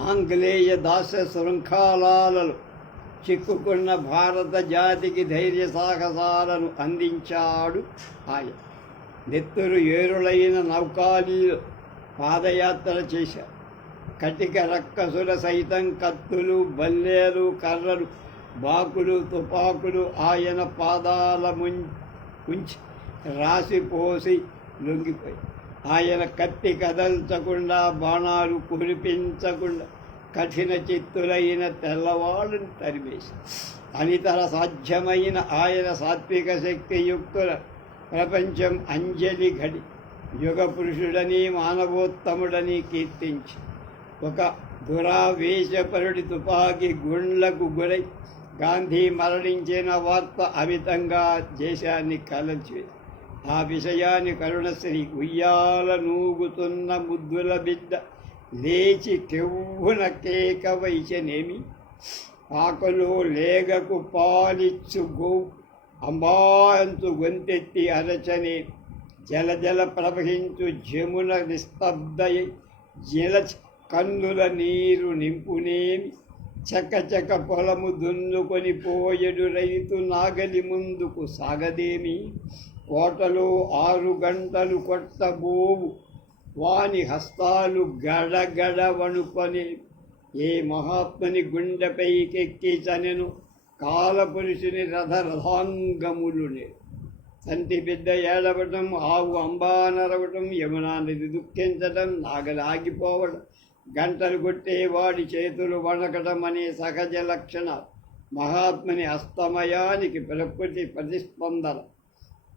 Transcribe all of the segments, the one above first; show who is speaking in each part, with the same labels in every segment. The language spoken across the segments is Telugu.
Speaker 1: ఆంగ్లేయ దాస శృంఖలాలలో చిక్కుకున్న భారత జాతికి ధైర్య సాహసాలను అందించాడు ఆయన. నెత్తురు ఏరులైన నౌకాలీలు పాదయాత్ర చేశారు. కటిక రక్కసుల సైతం కత్తులు బల్లేలు కర్రలు బాకులు తుపాకులు ఆయన పాదాల ముంచి ఉంచి రాసిపోసి లొంగిపోయి ఆయన కత్తి కదల్చకుండా బాణాలు కురిపించకుండా కఠిన చిత్తులైన తెల్లవాళ్ళని తరిమేసి అనితర సాధ్యమైన ఆయన సాత్విక శక్తి యుక్తుల ప్రపంచం అంజలి ఘడి యుగ పురుషుడని మానవోత్తముడని కీర్తించి ఒక దురావేశపరుడి తుపాకీ గుండ్లకు గురై గాంధీ మరణించిన వార్త అమితంగా దేశాన్ని కలల్చివేసి ఆ విషయాన్ని కరుణశ్రీ ఉయ్యాల నూగుతున్న ముద్దుల బిడ్డ లేచి కెవ్వున కేక వైచనేమి? పాకలో లేగకు పాలిచ్చు గో అంబాంతు గొంతెత్తి అరచనే జల జల ప్రవహించు జమున నిస్తబ్దయ జల కన్నుల నీరు నింపునేమి? చకచక పొలము దున్నుకొని పోయడు రైతు నాగలి ముందుకు సాగదేమి? కోటలో ఆరు గంటలు కొట్టబోవు. వాని హస్తాలు గడగడ వణుకొని ఏ మహాత్ముని గుండెపైకెక్కి చనెను కాలపురుషుని రథ రథాంగములునే బిడ్డ ఏడవటం ఆవు అంబానరవటం యమునా నది దుఃఖించటం నాగలాగిపోవడం గంటలు కొట్టేవాడి చేతులు వణకటం అనే సహజ లక్షణ మహాత్ముని అస్తమయానికి ప్రకృతి ప్రతిస్పందన.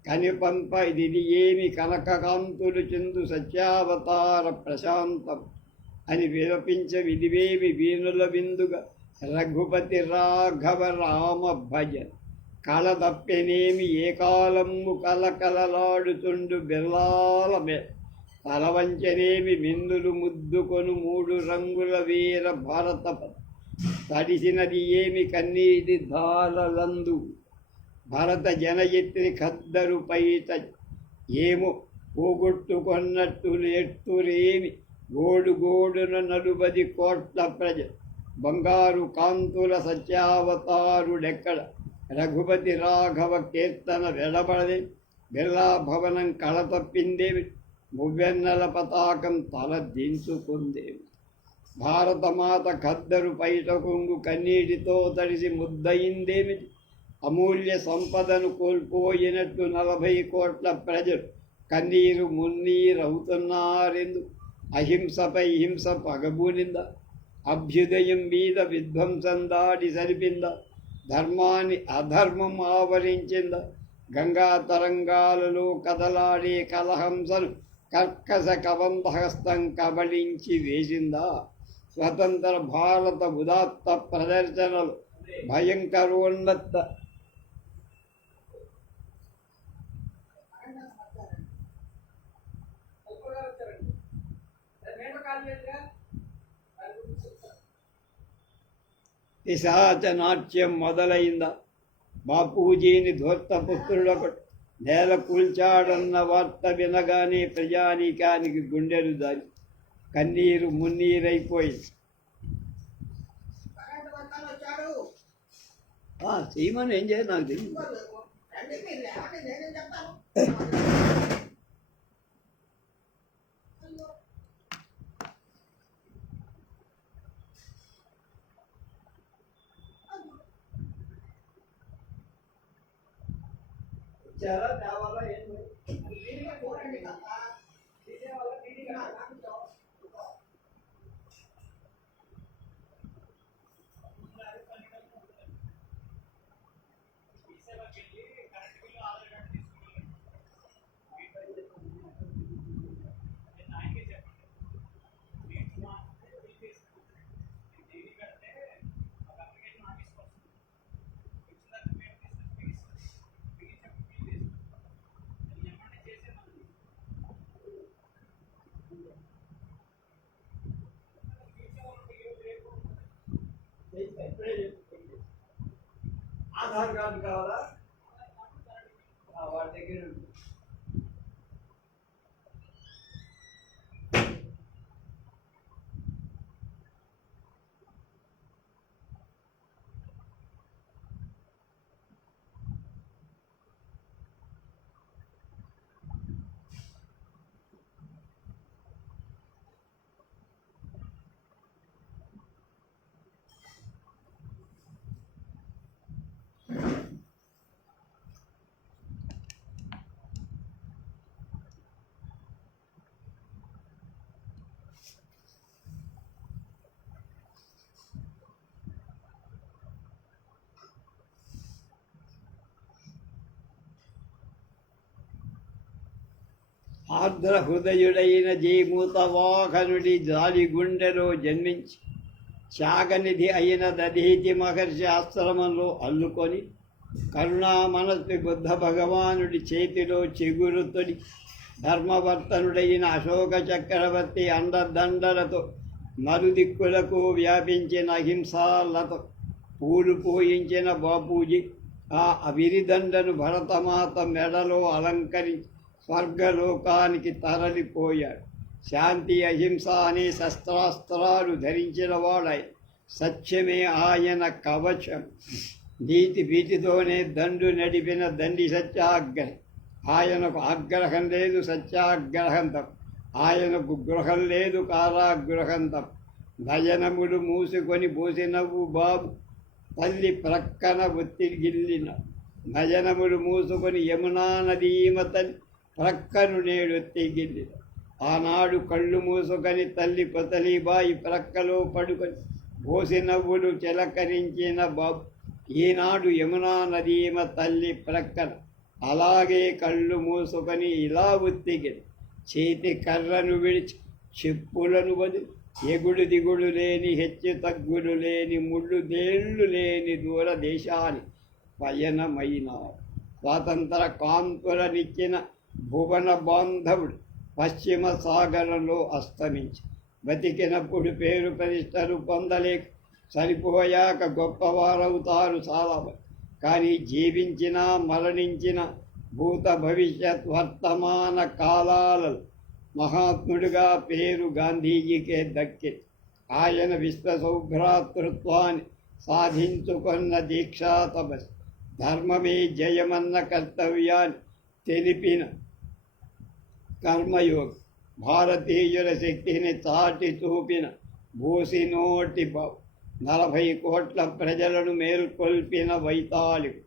Speaker 1: కనిపంప ఇది ఏమి కనకకాంతులు చెందు సత్యావతార ప్రశాంతం అని విలపించ విధివేమి వీణుల విందుగా రఘుపతి రాఘవ రామ భజ. కళ తప్పెనేమి ఏ కాలము కలకలలాడుతుండు బిల్లాలమే తలవంచనేమి మిందులు ముద్దుకొను మూడు రంగుల వీర భారత తడిసినది ఏమి కన్నీది ధారలందు. భరత జనయిత్రి ఖద్దరు పైట ఏమో పోగొట్టుకొన్నట్టు నేర్తురేమి గోడు గోడున నలుబది కోట్ల ప్రజ బంగారు కాంతుల సత్యావతారుడెక్కడ? రఘుపతి రాఘవ కీర్తన వెడబడదే బిర్లా భవనం కళ మువ్వెన్నెల పతాకం తల దించుకుందేవి భారతమాత ఖద్దరు పైట కొంగు కన్నీటితో తడిసి ముద్దయిందేమిటి? అమూల్య సంపదను కోల్పోయినట్టు నలభై కోట్ల ప్రజలు కన్నీరు మున్నీరు అవుతున్నారెందు అహింసపై హింస పగబూనిందా? అభ్యుదయం మీద విధ్వంసం దాడి సరిపిందా ధర్మాన్ని అధర్మం ఆవరించిందా? గంగా తరంగాలలో కదలాడే కలహంసను కర్కశ కబంధహస్తం కబళించి వేసిందా? స్వతంత్ర భారత ఉదాత్త ప్రదర్శనలు భయంకరోన్నత పిశాచ నాట్యం మొదలైందా. బాపూజీని ధూర్తపుత్రులకు నేల కూల్చాడన్న వార్త వినగానే ప్రజానీకానికి గుండెలు దాని. కన్నీరు మున్నీరైపోయింది.
Speaker 2: కరెంట్
Speaker 1: ఆ, చేయమని ఏం చేయాలి నాకు తెలియదు
Speaker 2: రండి మీరు లేవండి
Speaker 1: ఆధార్ కార్డు కావాలా? ఆ, వాడి దగ్గర ఆర్ద్ర హృదయుడైన జయమూత వాహనుడి జాలి గుండెలో జన్మించి త్యాగనిధి అయిన దధీతి మహర్షి ఆశ్రమంలో అల్లుకొని కరుణా మనస్వి బుద్ధ భగవానుడి చేతిలో చెగురుతొడి ధర్మవర్తనుడైన అశోక చక్రవర్తి అండదండలతో మరుదిక్కులకు వ్యాపించిన అహింసాలతో పూలు పూయించిన బాపూజీ ఆ అవిరిదండను భరతమాత మెడలో అలంకరించి స్వర్గలోకానికి తరలిపోయాడు. శాంతి అహింస అనే శస్త్రాస్త్రాలు ధరించిన వాడై సత్యమే ఆయన కవచం. నీతి భీతితోనే దండు నడిపిన దండి సత్యాగ్రహం. ఆయనకు ఆగ్రహం లేదు సత్యాగ్రహం తప్ప. ఆయనకు గృహం లేదు కారాగృహం తప్ప. భజనములు మూసుకొని పోసినవు బాబు తల్లి ప్రక్కన ఒత్తిగిల్లిన భజనములు మూసుకొని యమునా నదీమ తల్లి ప్రక్కను నేడు తెగింది. ఆనాడు కళ్ళు మూసుకొని తల్లి పతలీబాయి ప్రక్కలో పడుకొని పోసి నవ్వులు చిలకరించిన బాబు ఈనాడు యమునా నదీమ తల్లి ప్రక్కన అలాగే కళ్ళు మూసుకొని ఇలా ఉత్తిగింది. చేతి కర్రను విడిచి చెప్పులను వదిలి ఎగుడు దిగుడు లేని హెచ్చు తగ్గులు లేని ముళ్ళు దేళ్ళు లేని దూర దేశాన్ని పయనమైన స్వాతంత్ర కాంతులనిచ్చిన భువన బాంధవుడు పశ్చిమ సాగరంలో అస్తమించి బతికినప్పుడు పేరు ప్రతిష్టలు పొందలేక సరిపోయాక గొప్పవారవుతారు చాలా కానీ జీవించిన మరణించిన భూత భవిష్యత్ వర్తమాన కాలాలలో మహాత్ముడిగా పేరు గాంధీజీకే దక్కి ఆయన విశ్వసౌభ్రాతృత్వాన్ని సాధించుకున్న దీక్షా తపస్సు ధర్మమే జయమన్న కర్తవ్యాన్ని తెలిపిన కర్మయోగి. భారతీయుల శక్తిని చాటి చూపిన భూసినోటి నోటి నలభై కోట్ల ప్రజలను మేల్కొల్పిన వైతాళికు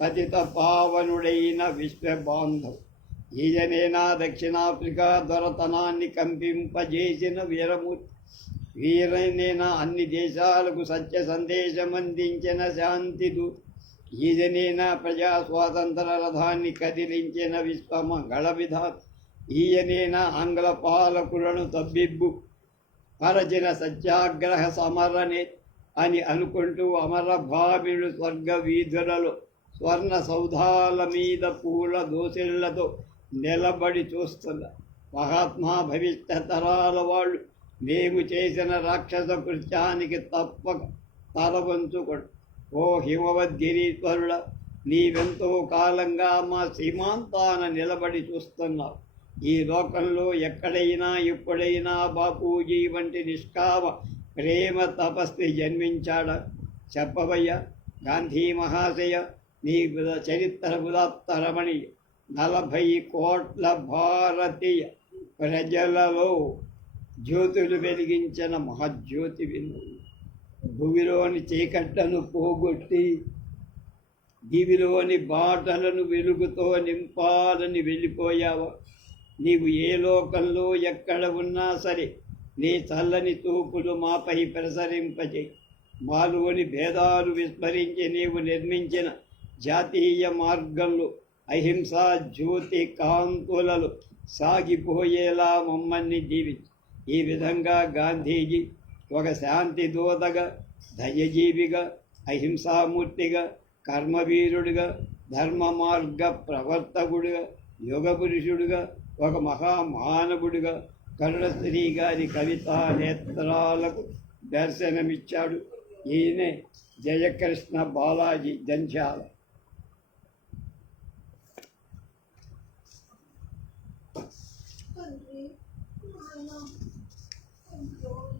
Speaker 1: పతిత పావనుడైన విశ్వబాంధవ్. ఈయనేనా దక్షిణాఫ్రికా దొరతనాన్ని కంపింపజేసిన వీరమూర్తి? వీరనేనా అన్ని దేశాలకు సత్య సందేశం అందించిన శాంతిదు ఈయనేనా ప్రజా స్వాతంత్ర రథాన్ని కదిలించిన విశ్వమంగళ విధాత? ఈయనేనా ఆంగ్ల పాలకులను తబ్బిబ్బు. పరచిన సత్యాగ్రహ సమరనే అని అనుకుంటూ అమరభామిడు స్వర్గ వీధులలో స్వర్ణ సౌధాల మీద పూల దోసిళ్ళతో నిలబడి చూస్తున్న మహాత్మా భవిష్య తరాల వాళ్ళు మేము చేసిన రాక్షస కృత్యానికి తప్పక తలవంచుకోడు. ఓ హిమవద్గిరీశ్వరుడ నీవెంతో కాలంగా మా సీమాంతాన నిలబడి చూస్తున్నావు. ఈ లోకంలో ఎక్కడైనా ఎప్పుడైనా బాపూజీ వంటి నిష్కామ ప్రేమ తపస్వి జన్మించాడా చెప్పవయ్య. గాంధీ మహాశయ నీ చరిత్ర ఉదాత్తరమణి నలభై కోట్ల భారతీయ ప్రజలలో జ్యోతులు వెలిగించిన మహజ్యోతి విను భూమిలోని చీకట్లను పోగొట్టి దివిలోని బాటలను వెలుగుతో నింపాలని వెళ్ళిపోయావా? నీవు ఏ లోకంలో ఎక్కడ ఉన్నా సరే నీ చల్లని తూపులు మాపై ప్రసరింపచేయి మాలోని భేదాలు విస్మరించి నీవు నిర్మించిన జాతీయ మార్గంలో అహింసా జ్యోతి కాంతులలో సాగిపోయేలా మమ్మల్ని దీవించు ఈ విధంగా గాంధీజీ ఒక శాంతి దూతగా దయజీవిగా అహింసామూర్తిగా కర్మవీరుడిగా ధర్మ మార్గ ప్రవర్తకుడిగా యుగ పురుషుడిగా ఒక మహామానవుడిగా కరుణశ్రీ గారి కవితా నేత్రాలకు దర్శనమిచ్చాడు ఈయనే జయకృష్ణ బాలాజీ జంధ్యాల Thank you.